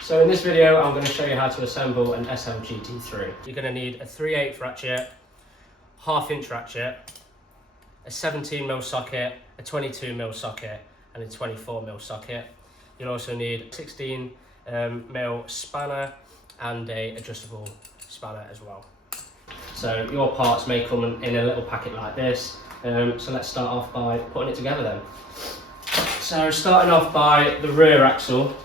So in this video, I'm going to show you how to assemble an SLGT3. You're going to need a 3/8 ratchet, 1/2 inch ratchet, a 17mm socket, a 22mm socket, and a 24mm socket. You'll also need a 16mm spanner and a adjustable spanner as well. So your parts may come in a little packet like this. So let's start off by putting it together then. So starting off by the rear axle.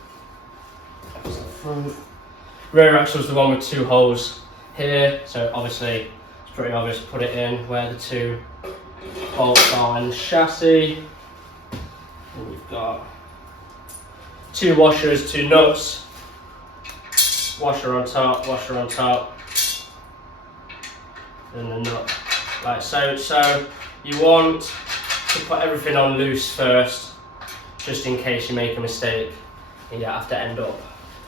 Rear axle is the one with 2 holes here, so obviously it's pretty obvious to put it in where the 2 bolts are in the chassis. And we've got 2 washers, 2 nuts, washer on top, and the nut, like so. So you want to put everything on loose first, just in case you make a mistake and you have to end up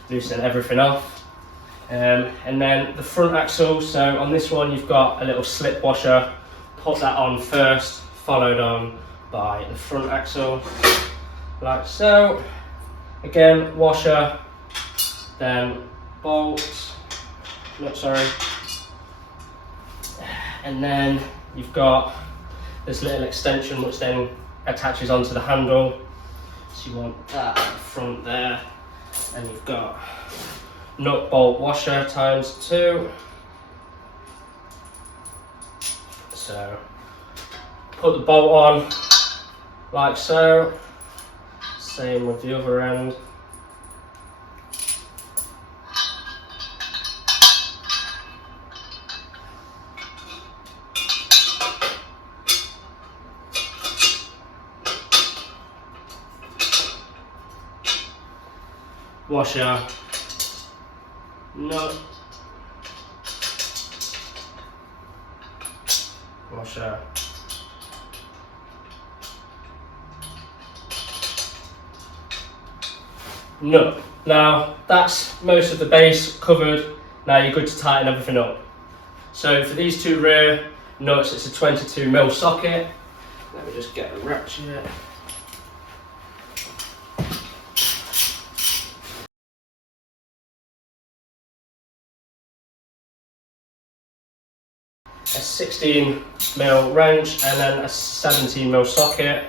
loosening everything off. And then the front axle, so on this one you've got a little slip washer. Put that on first, followed on by the front axle, like so. Again, washer, then bolt, and then you've got this little extension which then attaches onto the handle. So you want that at the front there. And you've got nut bolt washer ×2. So put the bolt on like so. Same with the other end. Washer, nut, washer, nut. Now that's most of the base covered. Now you're good to tighten everything up. So for these 2 rear nuts, it's a 22mm socket. Let me just get a ratchet. A 16mm wrench and then a 17mm socket.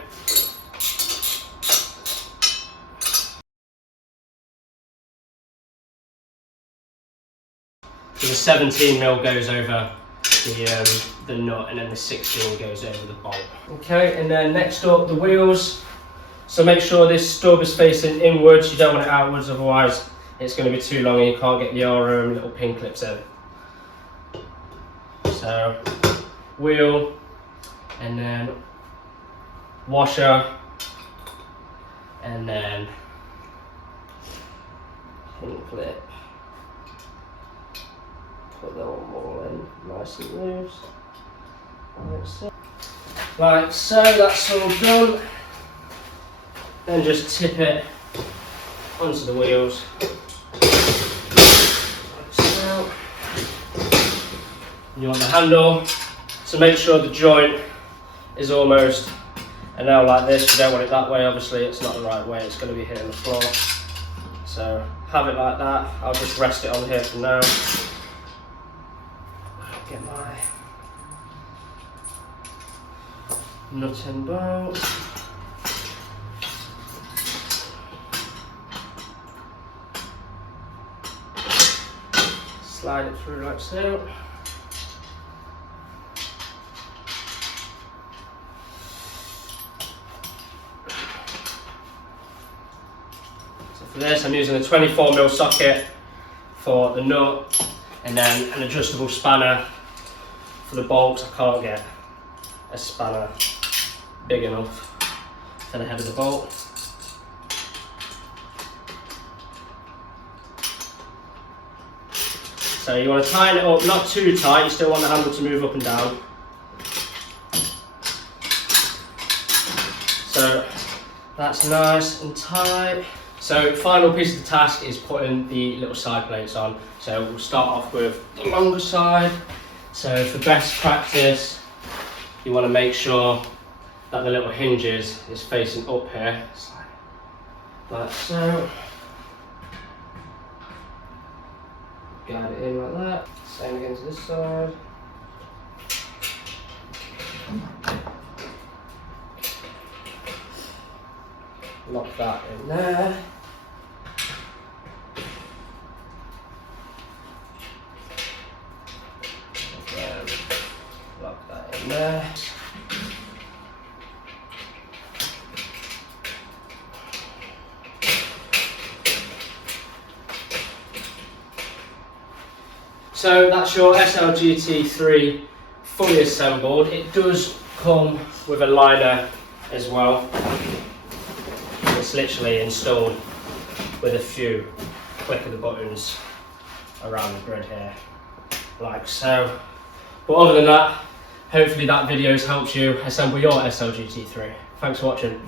So the 17mm goes over the nut and then the 16 goes over the bolt. Okay, and then next up the wheels. So make sure this stub is facing inwards, you don't want it outwards, otherwise it's going to be too long and you can't get your little pin clips in. So wheel, and then washer, and then pin clip. Put them all in nice and loose. Like so, that's all done. Then just tip it onto the wheels. Like so. You want the handle, so make sure the joint is almost a nail like this. You don't want it that way, obviously it's not the right way, it's going to be hitting the floor. So have it like that. I'll just rest it on here for now. Get my nut and bolt. Slide it through like so. For this, I'm using a 24mm socket for the nut, and then an adjustable spanner for the bolts. I can't get a spanner big enough for the head of the bolt. So you want to tighten it up, not too tight, you still want the handle to move up and down. So that's nice and tight. So final piece of the task is putting the little side plates on. So we'll start off with the longer side. So for best practice, you want to make sure that the little hinges is facing up here, like so. guide it in like that. Same again to this side. Lock that in there. And lock that in there. So that's your SLGT3 fully assembled. It does come with a liner as well. It's literally installed with a few click of the buttons around the grid here, like so. But other than that, hopefully that video has helped you assemble your SLGT3. Thanks for watching.